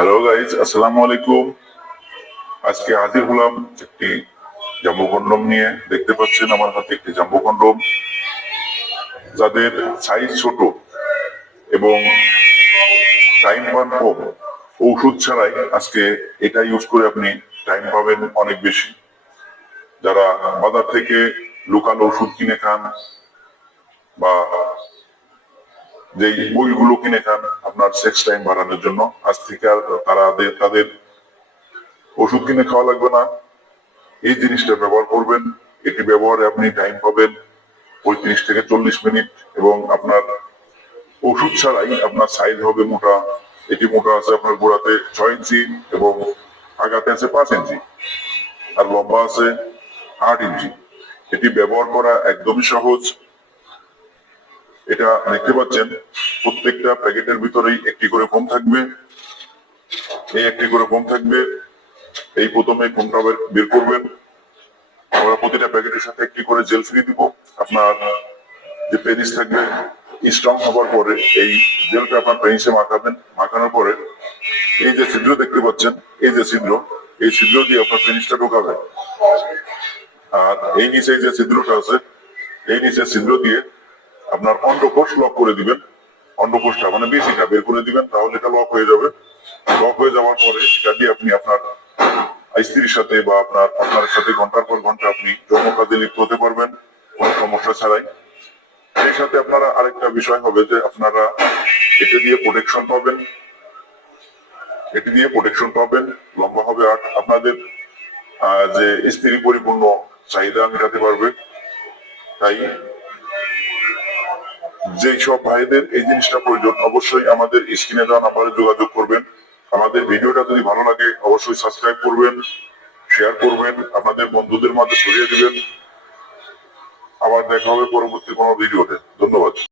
Hello guys, আসসালামু আলাইকুম। আজকে হাজির হলাম একটি জাম্বো কন্ডম নিয়ে। দেখতে পাচ্ছেন আমার হাতে একটি জাম্বো কন্ডম। যাদের সাইজ ছোট এবং টাইম পান কম, ঔষধ ছাড়াই আজকে এটা ইউজ করে আপনি টাইম পাবেন অনেক বেশি। যারা বাজার থেকে লোকাল ওষুধ কিনে খান বা যেই বইগুলো কিনে খান আপনার সেক্স টাইম বাড়ানোর জন্য, আজ থেকে আর তাদের ওষুধ কিনে খাওয়া লাগবে না। এই জিনিসটা ব্যবহার করবেন। এটি ব্যবহারে আপনি টাইম পাবেন 35 থেকে 40 মিনিট এবং আপনার ওষুধ ছাড়াই আপনার সাইজ হবে মোটা। এটি মোটা আছে আপনার গোড়াতে 6 ইঞ্চি এবং আগাতে আছে 5 ইঞ্চি আর লম্বা আছে 8 ইঞ্চি। এটি ব্যবহার করা একদমই সহজ। এটা দেখতে পাচ্ছেন প্রত্যেকটা প্যাকেটের ভিতরেই একটি করে ফোম থাকবে। এই একটি করে ফোম থাকবে। এই প্রথমে ফোমটা বের করবেন। আমরা প্রতিটা প্যাকেটের সাথে একটি করে জেল ফ্রি দিব। আপনার যে পেনিস থাকবে স্ট্রং হবার পরে এই জেলটা আপনার পেনিসে মাখাবেন। মাখানোর পরে এই যে ছিদ্র দেখতে পাচ্ছেন, এই যে ছিদ্র, এই ছিদ্র দিয়ে আপনার পেনিসটা ঢোকাবেন। আর এই নিচে যে ছিদ্রটা আছে, এই নিচে ছিদ্র দিয়ে আপনার অন্ডকোষ লক করে দিবেন। অন্ডকোষটা মানে বেশিটা বের করে দিবেন, তাহলে এটা লক হয়ে যাবে। লক হয়ে যাওয়ার পরে এটা দিয়ে আপনি আপনার স্ত্রীর সাথে বা আপনার সাথে ঘন্টার পর ঘন্টা আপনি যৌন কাজে লিপ্ত হতে পারবেন কোনো সমস্যা ছাড়াই। সেই সাথে আপনারা আরেকটা বিষয় হবে যে আপনারা এটা দিয়ে প্রোটেকশন পাবেন। এটি দিয়ে প্রোটেকশন পাবেন, লম্বা হবে আর আপনাদের যে স্ত্রী পরিপূর্ণ চাহিদা মেটাতে পারবে। তাই যেই সব ভাইদের এই জিনিসটা প্রয়োজন অবশ্যই আমাদের স্ক্রিনে দেওয়া নাম্বারে যোগাযোগ করবেন। আমাদের ভিডিওটা যদি ভালো লাগে অবশ্যই সাবস্ক্রাইব করবেন, শেয়ার করবেন, আপনাদের বন্ধুদের মাঝে ছড়িয়ে দিবেন। আবার দেখা হবে পরবর্তী কোনো ভিডিওতে। ধন্যবাদ।